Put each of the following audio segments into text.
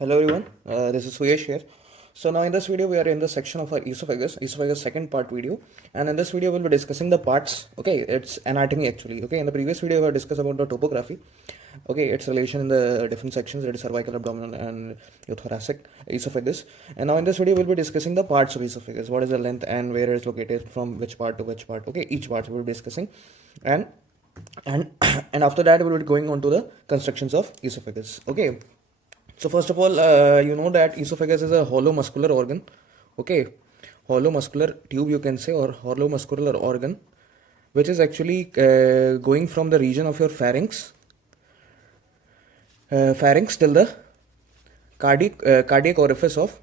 Hello everyone, this is Suyesh here. So now in this video we are in the section of our esophagus second part video, and in this video we'll be discussing the parts. Okay, it's anatomy actually. Okay, in the previous video we discussed about the topography. Okay, its relation in the different sections, that is cervical, abdominal, and your thoracic esophagus. And now in this video we'll be discussing the parts of esophagus. What is the length and where it is located, from which part to which part. Okay, each part we'll be discussing, and and and after that we'll be going on to the constructions of esophagus. Okay. So first of all, you know that esophagus is a hollow muscular organ. Okay, hollow muscular tube you can say, or hollow muscular organ, which is actually going from the region of your pharynx till the cardiac orifice of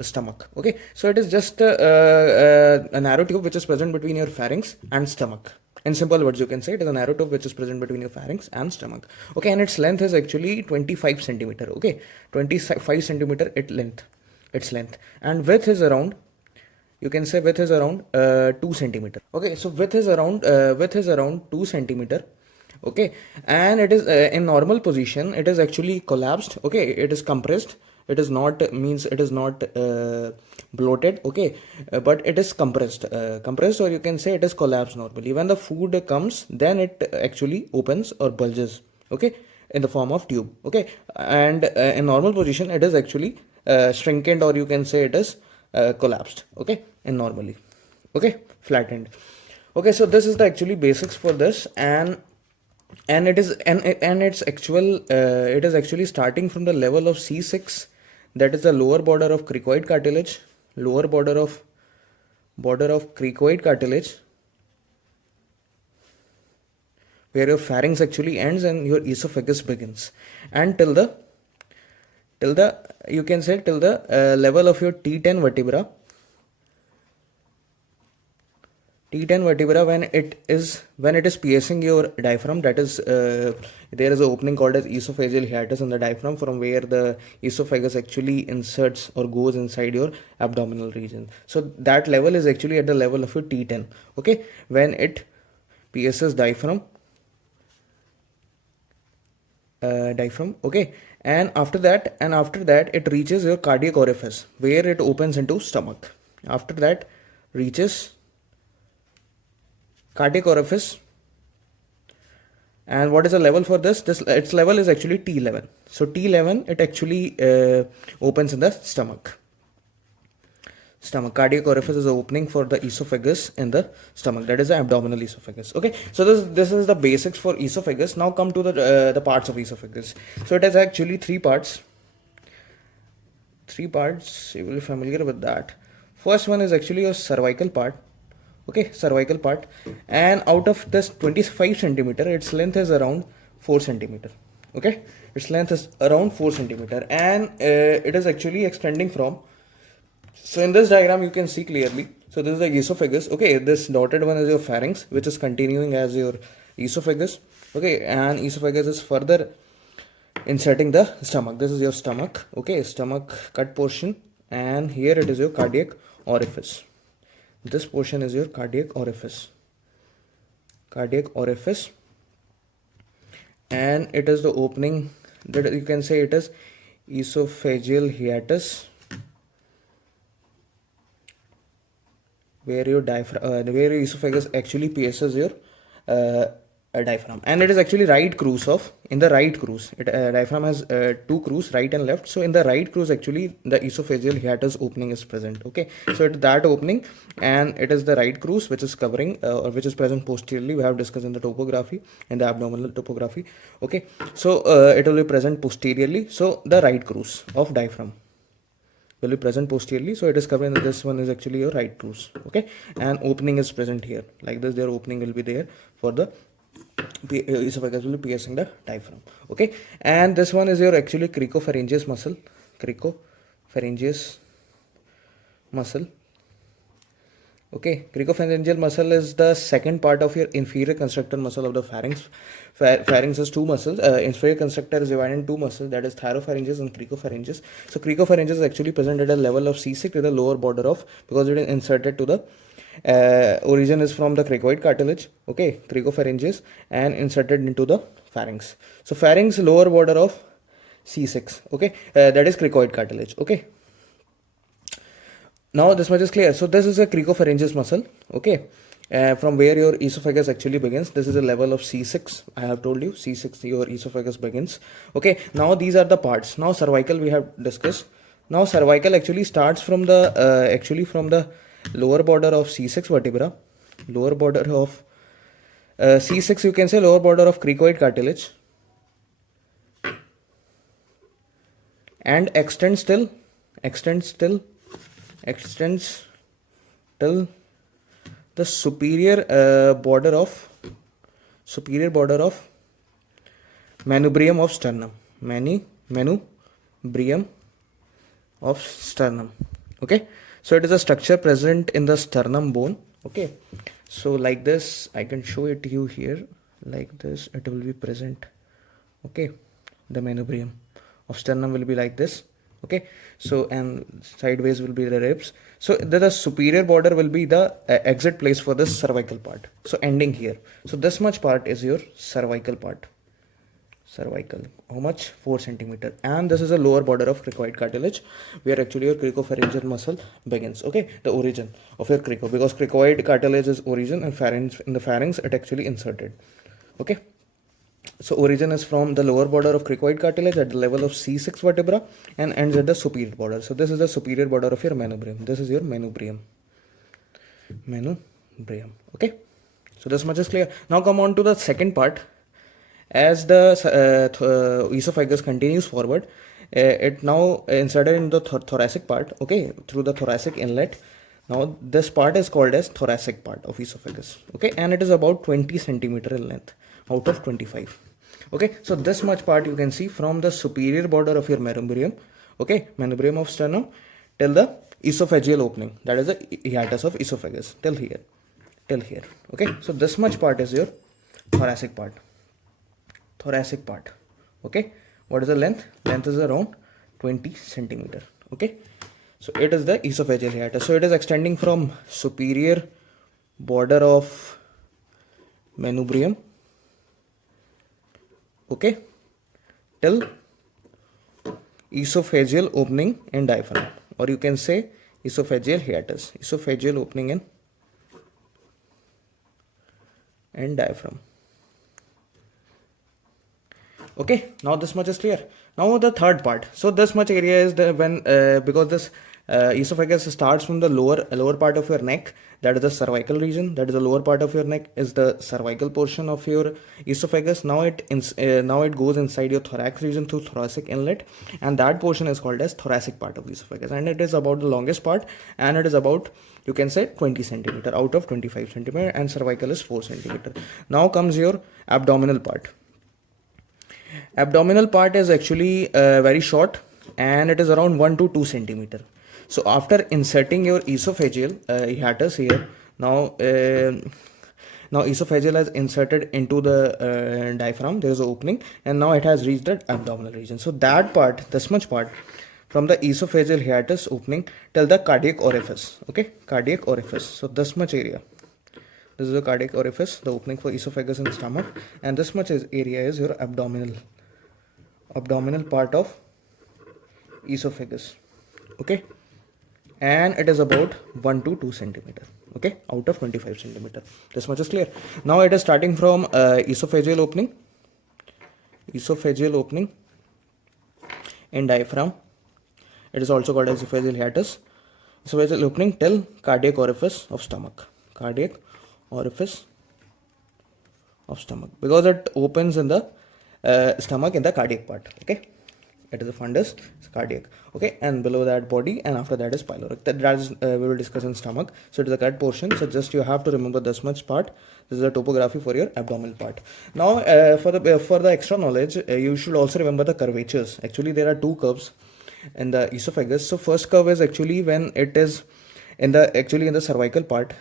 stomach. Okay, so it is just a narrow tube which is present between your pharynx and stomach. In simple words, you can say it is a narrow tube which is present between your pharynx and stomach. Okay, and its length is actually 25 centimeter. Okay, 25 centimeter its length, and width is around, you can say width is around 2 centimeter. Okay, so width is around 2 centimeter. Okay, and it is in normal position it is actually collapsed. Okay, it is compressed, it is not bloated. Okay, but it is compressed, or you can say it is collapsed normally. When the food comes, then it actually opens or bulges. Okay, in the form of tube. Okay, and in normal position it is actually shrinked, or you can say it is collapsed. Okay, in normally. Okay, flattened. Okay, so this is the actually basics for this, and it is and it's actual it is actually starting from the level of C6, that is the lower border of cricoid cartilage, cricoid cartilage, where your pharynx actually ends and your esophagus begins, and till the you can say till the level of your T10 vertebra. T10 vertebra, when it is piercing your diaphragm, that is there is an opening called as esophageal hiatus in the diaphragm, from where the esophagus actually inserts or goes inside your abdominal region. So that level is actually at the level of your T10. Okay, when it pierces diaphragm. Okay, and after that it reaches your cardiac orifice, where it opens into stomach. After that reaches cardiac orifice, and what is the level for this? Its level is actually T11. So T11 it actually opens in the stomach. Cardiac orifice is the opening for the esophagus in the stomach, that is the abdominal esophagus. Okay, so this is the basics for esophagus. Now come to the parts of esophagus. So it has actually three parts. You will be familiar with that. First one is actually your cervical part. Okay, cervical part, and out of this 25 centimeter, its length is around 4 centimeter. Okay, its length is around 4 centimeter, and it is actually extending from. So in this diagram you can see clearly. So this is the esophagus. Okay, this dotted one is your pharynx, which is continuing as your esophagus. Okay, and esophagus is further inserting the stomach. This is your stomach. Okay, stomach cut portion, and here it is your cardiac orifice. This portion is your cardiac orifice, and it is the opening, that you can say it is esophageal hiatus, where your esophagus actually pierces your diaphragm, and it is actually right cruise of. In the right cruise, diaphragm has two cruise, right and left. So in the right cruise actually the esophageal hiatus opening is present. Okay, so it is that opening, and it is the right cruise which is covering or which is present posteriorly. We have discussed in the topography, in the abdominal topography. Okay, so it will be present posteriorly. So the right cruise of diaphragm will be present posteriorly, so it is covering. This one is actually your right cruise. Okay, and opening is present here like this. Their opening will be there for the esophagus will be piercing the diaphragm. Okay, and this one is your actually cricopharyngeus muscle. Okay, cricopharyngeal muscle is the second part of your inferior constrictor muscle of the pharynx. Pharynx has two muscles. Inferior constrictor is divided in two muscles, that is thyropharyngeus and cricopharyngeus. So cricopharyngeus is actually present at a level of C6 to the lower border of, because it is inserted to the origin is from the cricoid cartilage. Okay, cricopharyngeus, and inserted into the pharynx. So pharynx lower border of C6. Okay, that is cricoid cartilage. Okay, now this much is clear. So this is a cricopharyngeus muscle. Okay, from where your esophagus actually begins. This is a level of C6. I have told you C6 your esophagus begins. Okay, now these are the parts. Now cervical we have discussed. Now cervical actually starts from the lower border of C6 vertebra, lower border of C6, you can say lower border of cricoid cartilage, and extends till the superior border of manubrium of sternum, manubrium of sternum. Okay, so it is a structure present in the sternum bone. Okay, so like this I can show it to you here, like this it will be present. Okay, the manubrium of sternum will be like this. Okay, so and sideways will be the ribs. So the superior border will be the exit place for this cervical part, so ending here. So this much part is your cervical part. Cervical, how much? 4 centimeter. And this is a lower border of cricoid cartilage, where actually your cricopharyngeal muscle begins. Okay, the origin of your crico, because cricoid cartilage is origin, and pharynx, in the pharynx it actually inserted. Okay, so origin is from the lower border of cricoid cartilage at the level of C6 vertebra and ends at the superior border. So this is the superior border of your manubrium. This is your manubrium. Okay, so this much is clear. Now come on to the second part. As the esophagus continues forward, it now inserted in the thoracic part. Okay, through the thoracic inlet. Now this part is called as thoracic part of esophagus. Okay, and it is about 20 centimeter in length out of 25. Okay, so this much part you can see from the superior border of your manubrium. Okay, manubrium of sternum till the esophageal opening, that is the hiatus of esophagus, till here. Okay, so this much part is your thoracic part. Okay, what is the length? Length is around 20 centimeter. Okay, so it is the esophageal hiatus. So it is extending from superior border of manubrium, okay, till esophageal opening in diaphragm, or you can say esophageal hiatus, esophageal opening in diaphragm. Okay, now this much is clear. Now the third part. So this much area is the because this esophagus starts from the lower part of your neck, that is the cervical region. That is the lower part of your neck is the cervical portion of your esophagus. Now it goes inside your thorax region through thoracic inlet, and that portion is called as thoracic part of the esophagus, and it is about the longest part, and it is about, you can say, 20 centimeter out of 25 centimeter, and cervical is 4 centimeter. Now comes your abdominal part. Abdominal part is actually very short, and it is around 1 to 2 centimeter. So after inserting your esophageal hiatus here, now esophageal has inserted into the diaphragm. There is an opening, and now it has reached the abdominal region. So that part, this much part, from the esophageal hiatus opening till the cardiac orifice. Okay, cardiac orifice. So this much area. This is the cardiac orifice, the opening for esophagus and stomach, and this much area is your abdominal part of esophagus. Okay, and it is about 1 to 2 centimeter. Okay, out of 25 centimeter. This much is clear. Now it is starting from esophageal opening in diaphragm. It is also called as esophageal hiatus. Esophageal opening till cardiac orifice of stomach. Cardiac orifice of stomach, because it opens in the stomach in the cardiac part. Okay, it is a fundus, it's cardiac. Okay, and below that body, and after that is pyloric. That is we will discuss in stomach. So it is a cut portion. So just you have to remember this much part. This is a topography for your abdominal part. Now for the extra knowledge, you should also remember the curvatures. Actually there are two curves in the esophagus. So first curve is actually when it is in the cervical part.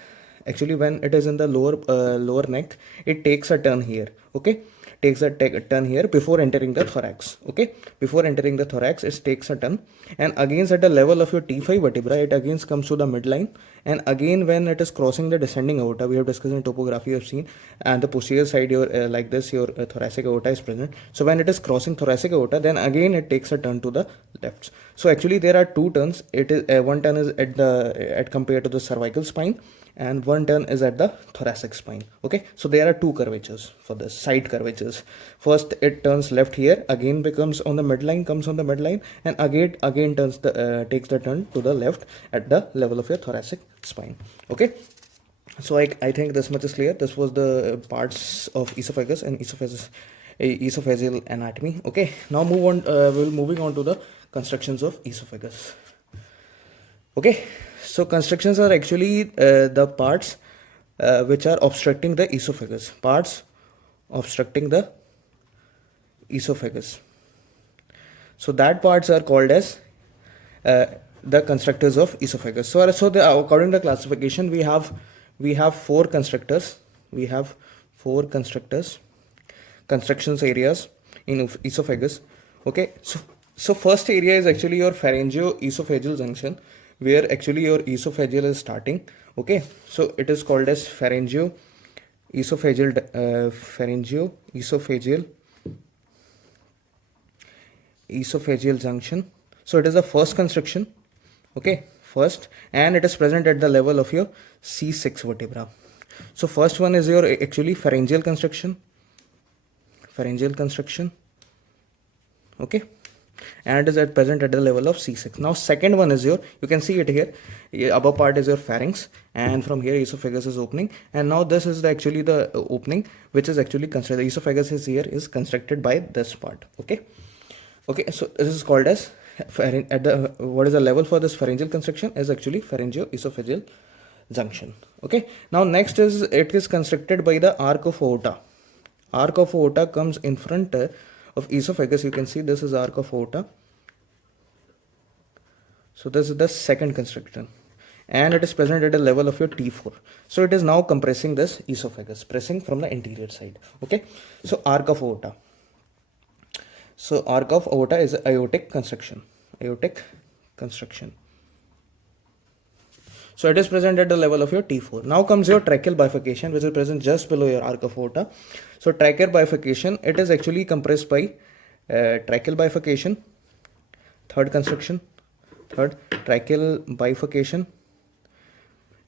Actually when it is in the lower neck, it takes a turn here. Okay, takes a turn here before entering the thorax. Okay, before entering the thorax, it takes a turn, and again at the level of your T5 vertebra, it again comes to the midline, and again when it is crossing the descending aorta, we have discussed in topography, you have seen, and the posterior side, your like this, your thoracic aorta is present. So when it is crossing thoracic aorta, then again it takes a turn to the left. So actually there are two turns. It is one turn is at compared to the cervical spine, and one turn is at the thoracic spine. Okay, so there are two curvatures for this, side curvatures. First it turns left here, again becomes on the midline, comes on the midline, and again turns the takes the turn to the left at the level of your thoracic spine. Okay, so I think this much is clear. This was the parts of esophagus and esophageal anatomy. Okay, now we'll moving on to the constructions of esophagus. Okay, so constructions are actually the parts which are obstructing the esophagus. Parts obstructing the esophagus. So that parts are called as the constructors of esophagus. So according to the classification, we have four constructors. We have four constructions areas in esophagus. Okay, so first area is actually your pharyngoesophageal junction, where actually your esophageal is starting. Okay, so it is called as pharyngoesophageal junction. So it is the first construction. Okay, first, and it is present at the level of your C6 vertebra. So first one is your actually pharyngeal construction. Okay, and it is present at the level of C6. Now second one is you can see it here, upper part is your pharynx, and from here esophagus is opening, and now this is actually the opening which is actually constructed. The esophagus is constructed by this part. Okay, so this is called as what is the level for this pharyngeal construction is actually pharyngoesophageal junction. Okay, now next is it is constructed by the arc of aorta. Arc of aorta comes in front of esophagus. You can see this is arc of aorta. So this is the second construction, and it is present at a level of your T4. So it is now compressing this esophagus, pressing from the anterior side. Okay, so arc of aorta. So arc of aorta is aortic construction. So it is present at the level of your T4. Now comes your tracheal bifurcation, which is present just below your arc of aorta. So tracheal bifurcation, it is actually compressed by tracheal bifurcation. Third construction. Tracheal bifurcation.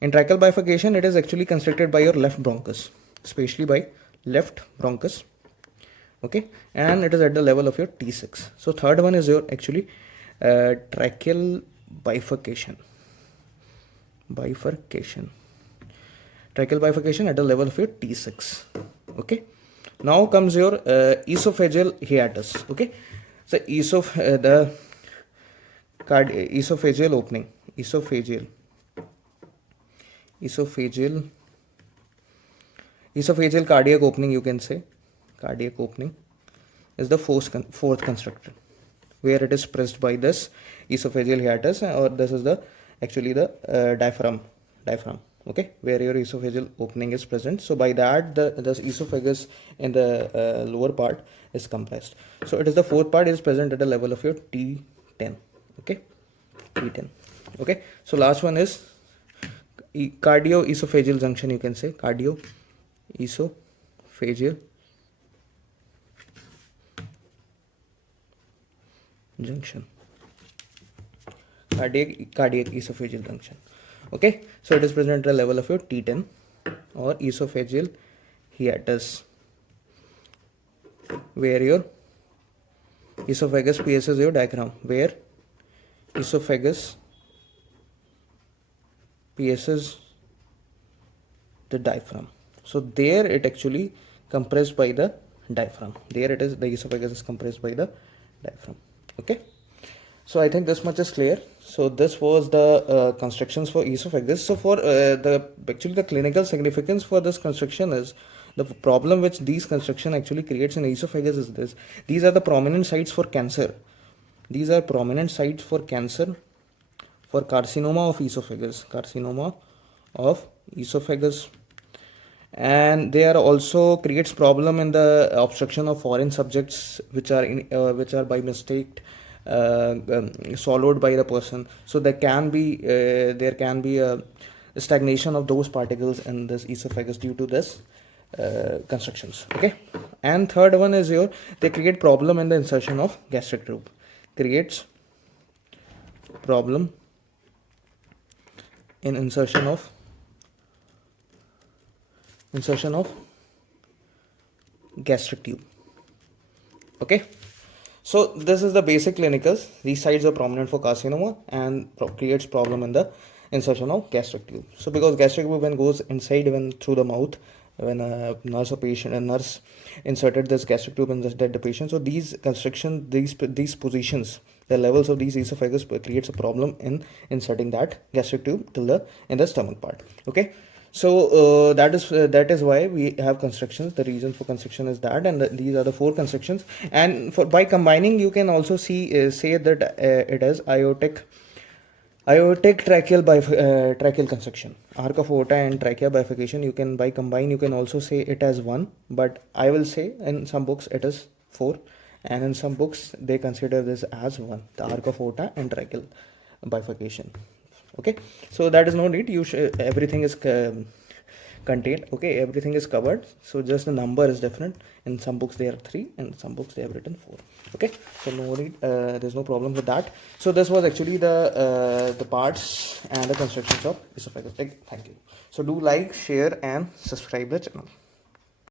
In tracheal bifurcation, it is actually constructed by your left bronchus, especially by left bronchus. Okay, and it is at the level of your T6. So third one is your actually tracheal bifurcation. Tracheal bifurcation at the level of your T6. Okay, now comes your esophageal hiatus. Okay, so esophageal opening, esophageal cardiac opening, you can say. Cardiac opening is the fourth construction, where it is pressed by this esophageal hiatus, or this is the actually the diaphragm. Okay, where your esophageal opening is present. So by that the esophagus in the lower part is compressed. So it is the fourth part is present at the level of your T10. Okay, T10. Okay, so last one is cardioesophageal junction, you can say. Cardioesophageal junction. Cardiac esophageal junction. Okay, so it is present at the level of your T10 or esophageal hiatus, where your esophagus pierces your diaphragm, where esophagus pierces the diaphragm. So there it actually compressed by the diaphragm. There it is, the esophagus is compressed by the diaphragm. Okay, so I think this much is clear. So this was the constructions for esophagus. So for the clinical significance for this construction is the problem which these construction actually creates in esophagus is this. These are the prominent sites for cancer. These are prominent sites for cancer, for carcinoma of esophagus. and they are also creates problem in the obstruction of foreign subjects which are by mistake swallowed by the person. So there can be a stagnation of those particles in this esophagus due to this constructions. Okay, and third one is your they create problem in the insertion of gastric tube, creates problem in insertion of gastric tube. Okay, so this is the basic clinicals. These sites are prominent for carcinoma and creates problem in the insertion of gastric tube. So because gastric tube when goes inside, when through the mouth, when a nurse inserted this gastric tube in the patient, so these constriction, these positions, the levels of these esophagus creates a problem in inserting that gastric tube till the in the stomach part. Okay, so that is why we have constrictions. The reason for constriction is that, and these are the four constrictions. And for by combining, you can also say that it is aortic tracheal constriction, arc of aorta and trachea bifurcation. You can by combine, you can also say it as one, but I will say in some books it is four, and in some books they consider this as one, the arc of aorta and tracheal bifurcation. Okay, so that is no need. Everything is contained. Okay, everything is covered. So just the number is different. In some books they are 3, and some books they have written 4. Okay, so no need. There's no problem with that. So this was actually the parts and the constructions of esophagus. Thank you. So do like, share, and subscribe the channel.